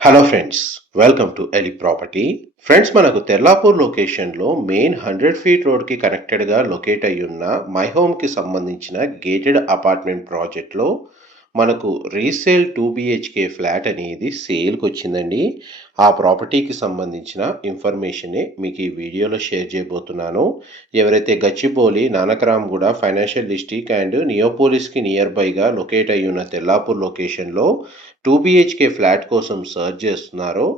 Hello friends welcome to Eli property friends మనకు తెల్లాపూర్ లొకేషన్లో main hundred feet రోడ్కి కనెక్టెడ్గా locate అయి ఉన్న మై హోమ్కి సంబంధించిన గేటెడ్ అపార్ట్మెంట్ ప్రాజెక్ట్లో మనకు రీసేల్ టూ బిహెచ్కే ఫ్లాట్ అనేది సేల్కి వచ్చిందండి ఆ ప్రాపర్టీకి సంబంధించిన ఇన్ఫర్మేషనే మీకు ఈ వీడియోలో షేర్ చేయబోతున్నాను. ఎవరైతే Gachibowli Nanakramguda financial district and నియోపోలిస్కి near బైగా లొకేట్ అయి ఉన్న తెల్లాపూర్ లొకేషన్లో టూ బిహెచ్కే ఫ్లాట్ కోసం సర్చ్ చేస్తున్నారో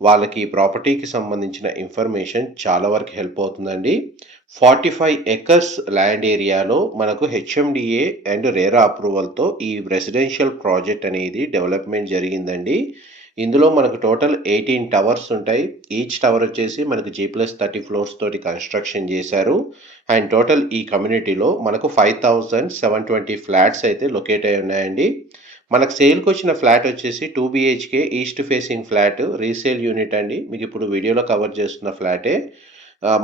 వాళ్ళకి ఈ ప్రాపర్టీకి సంబంధించిన ఇన్ఫర్మేషన్ చాలా వరకు హెల్ప్ అవుతుందండి. ఫార్టీ ఫైవ్ ఎకర్స్ ల్యాండ్ ఏరియాలో మనకు హెచ్ఎండిఏ అండ్ రేరా అప్రూవల్తో ఈ రెసిడెన్షియల్ ప్రాజెక్ట్ అనేది డెవలప్మెంట్ జరిగిందండి. ఇందులో మనకు టోటల్ ఎయిటీన్ టవర్స్ ఉంటాయి. ఈచ్ టవర్ వచ్చేసి మనకు జీ ప్లస్ థర్టీ ఫ్లోర్స్ తోటి కన్స్ట్రక్షన్ చేశారు. అండ్ టోటల్ ఈ కమ్యూనిటీలో మనకు five thousand seven twenty flats అయితే లొకేట్ అయి ఉన్నాయండి. మనకు సేల్కి వచ్చిన ఫ్లాట్ వచ్చేసి two BHK east facing flat resale unit అండి. మీకు ఇప్పుడు వీడియోలో కవర్ చేస్తున్న ఫ్లాటే.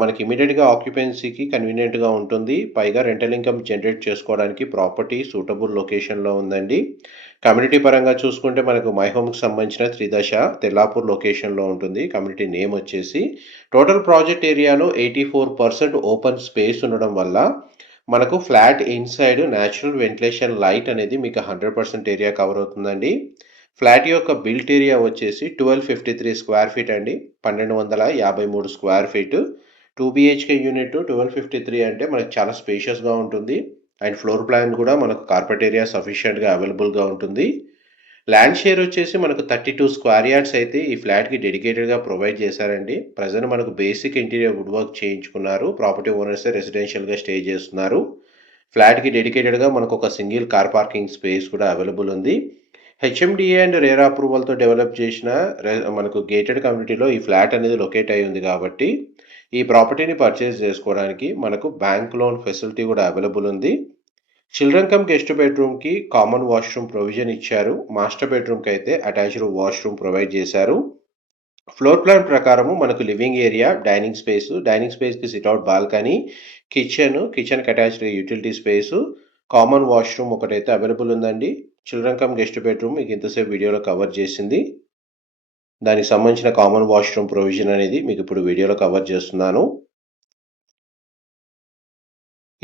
మనకి ఇమీడియట్గా ఆక్యుపెన్సీకి కన్వీనియంట్గా ఉంటుంది. పైగా రెంటల్ ఇన్కమ్ జనరేట్ చేసుకోవడానికి ప్రాపర్టీ సూటబుల్ లొకేషన్లో ఉందండి. కమ్యూనిటీ పరంగా చూసుకుంటే మనకు మై హోమ్కి సంబంధించిన త్రిదశ తెల్లాపూర్ లొకేషన్లో ఉంటుంది. కమ్యూనిటీ నేమ్ వచ్చేసి టోటల్ ప్రాజెక్ట్ ఏరియాలో eighty four percent open space ఉండడం వల్ల మనకు flat inside natural ventilation light అనేది మీకు హండ్రెడ్ పర్సెంట్ ఏరియా కవర్ అవుతుందండి. ఫ్లాట్ యొక్క బిల్ట్ ఏరియా వచ్చేసి twelve fifty three square feet అండి. పన్నెండు వందల యాభై మూడు square feet two BHK unit twelve fifty three అంటే మనకు చాలా స్పేషియస్గా ఉంటుంది. అండ్ ఫ్లోర్ ప్లాన్ కూడా మనకు కార్పెట్ ఏరియా సఫిషియెంట్గా అవైలబుల్గా ఉంటుంది. ల్యాండ్ షేర్ వచ్చేసి మనకు థర్టీ టూ స్క్వేర్ యార్డ్స్ అయితే ఈ ఫ్లాట్కి డెడికేటెడ్గా ప్రొవైడ్ చేశారండి. ప్రజెంట్ మనకు బేసిక్ ఇంటీరియర్ వుడ్ వర్క్ చేయించుకున్నారు ప్రాపర్టీ ఓనర్స్ రెసిడెన్షియల్గా స్టే చేస్తున్నారు. ఫ్లాట్కి డెడికేటెడ్గా మనకు ఒక సింగిల్ కార్ పార్కింగ్ స్పేస్ కూడా అవైలబుల్ ఉంది. హెచ్ఎండిఏ అండ్ రేరా అప్రూవల్తో డెవలప్ చేసిన మనకు గేటెడ్ కమ్యూనిటీలో ఈ ఫ్లాట్ అనేది లొకేట్ అయి ఉంది కాబట్టి ఈ ప్రాపర్టీని పర్చేజ్ చేసుకోవడానికి మనకు బ్యాంక్ లోన్ ఫెసిలిటీ కూడా అవైలబుల్ ఉంది. చిల్డ్రన్ కమ్ గెస్ట్ బెడ్రూమ్కి కామన్ వాష్రూమ్ ప్రొవిజన్ ఇచ్చారు. మాస్టర్ బెడ్రూమ్కి అయితే అటాచ్డ్ వాష్రూమ్ ప్రొవైడ్ చేశారు. ఫ్లోర్ ప్లాన్ ప్రకారము మనకు living area dining space dining స్పేస్కి sit out balcony kitchen కిచెన్కి attached utility space common washroom ఒకటైతే అవైలబుల్ ఉందండి. చిల్డ్రన్ కమ్ గెస్ట్ బెడ్రూమ్ మీకు ఇంతసేపు వీడియోలో కవర్ చేసింది. దానికి సంబంధించిన కామన్ వాష్రూమ్ ప్రొవిజన్ అనేది మీకు ఇప్పుడు వీడియోలో కవర్ చేస్తున్నాను.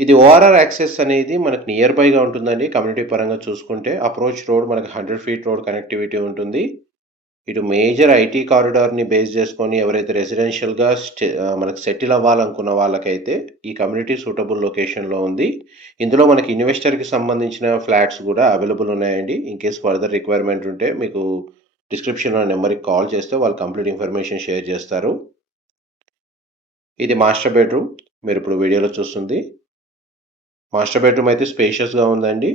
ఇది ఓఆర్ఆర్ యాక్సెస్ అనేది మనకు నియర్ బైగా ఉంటుందండి. కమ్యూనిటీ పరంగా చూసుకుంటే అప్రోచ్ రోడ్ మనకు హండ్రెడ్ ఫీట్ రోడ్ కనెక్టివిటీ ఉంటుంది. ఇటు మేజర్ ఐటీ కారిడార్ని బేస్ చేసుకొని ఎవరైతే రెసిడెన్షియల్గా మనకు సెటిల్ అవ్వాలనుకున్న వాళ్ళకైతే ఈ కమ్యూనిటీ సూటబుల్ లొకేషన్లో ఉంది. ఇందులో మనకి ఇన్వెస్టర్కి సంబంధించిన ఫ్లాట్స్ కూడా అవైలబుల్ ఉన్నాయండి. ఇన్ కేస్ ఫర్దర్ రిక్వైర్మెంట్ ఉంటే మీకు డిస్క్రిప్షన్లో నెంబర్కి కాల్ చేస్తే వాళ్ళు కంప్లీట్ ఇన్ఫర్మేషన్ షేర్ చేస్తారు. ఇది మాస్టర్ బెడ్రూమ్ మీరు ఇప్పుడు వీడియోలో చూస్తుంది. మాస్టర్ బెడ్రూమ్ అయితే స్పేషియస్గా ఉందండి.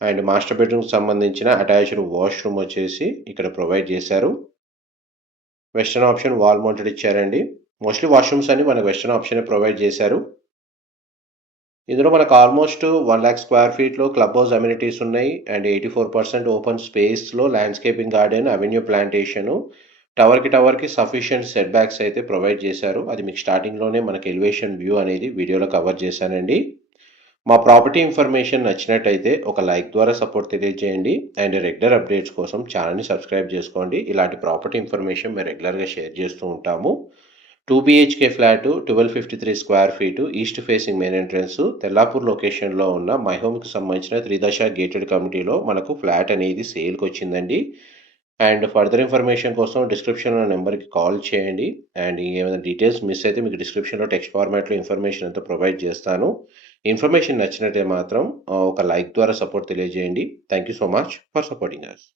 అండ్ మాస్టర్ బెడ్రూమ్కి సంబంధించిన అటాచ్డ్ వాష్రూమ్ వచ్చేసి ఇక్కడ ప్రొవైడ్ చేశారు. వెస్టర్న్ ఆప్షన్ వాల్ మౌంటెడ్ ఇచ్చారండి. మోస్ట్లీ వాష్రూమ్స్ అన్ని మనకు వెస్టర్న్ ఆప్షన్ ప్రొవైడ్ చేశారు. ఇందులో మనకు ఆల్మోస్ట్ వన్ ల్యాక్ స్క్వేర్ ఫీట్లో క్లబ్ హౌస్ అమ్యూనిటీస్ ఉన్నాయి. And eighty four percent open స్పేస్లో ల్యాండ్స్కేపింగ్ గార్డెన్ అవెన్యూ ప్లాంటేషను టవర్కి టవర్కి సఫిషియంట్ సెట్ బ్యాక్స్ అయితే ప్రొవైడ్ చేశారు. అది మీకు స్టార్టింగ్లోనే మనకి ఎలివేషన్ వ్యూ అనేది వీడియోలో కవర్ చేశానండి. మా ప్రాపర్టీ ఇన్ఫర్మేషన్ నచ్చినట్టయితే ఒక లైక్ ద్వారా సపోర్ట్ తెలియజేయండి. అండ్ రెగ్యులర్ అప్డేట్స్ కోసం ఛానల్ని సబ్స్క్రైబ్ చేసుకోండి. ఇలాంటి ప్రాపర్టీ ఇన్ఫర్మేషన్ మేము రెగ్యులర్గా షేర్ చేస్తూ ఉంటాము. Two BHK flat twelve fifty three square feet east facing main entrance Tellapur లొకేషన్లో ఉన్న మై హోమ్కి సంబంధించిన త్రిదశ గేటెడ్ కమిటీలో మనకు ఫ్లాట్ అనేది సేల్కి వచ్చిందండి. అండ్ ఫర్దర్ ఇన్ఫర్మేషన్ కోసం డిస్క్రిప్షన్లో నెంబర్కి కాల్ చేయండి. అండ్ ఏమైనా డీటెయిల్స్ మిస్ అయితే మీకు డిస్క్రిప్షన్లో టెక్స్ట్ ఫార్మాట్లో ఇన్ఫర్మేషన్ అంతా ప్రొవైడ్ చేస్తాను. ఇన్ఫర్మేషన్ నచ్చినట్టే మాత్రం ఒక లైక్ ద్వారా సపోర్ట్ తెలియజేయండి. Thank you so much for supporting us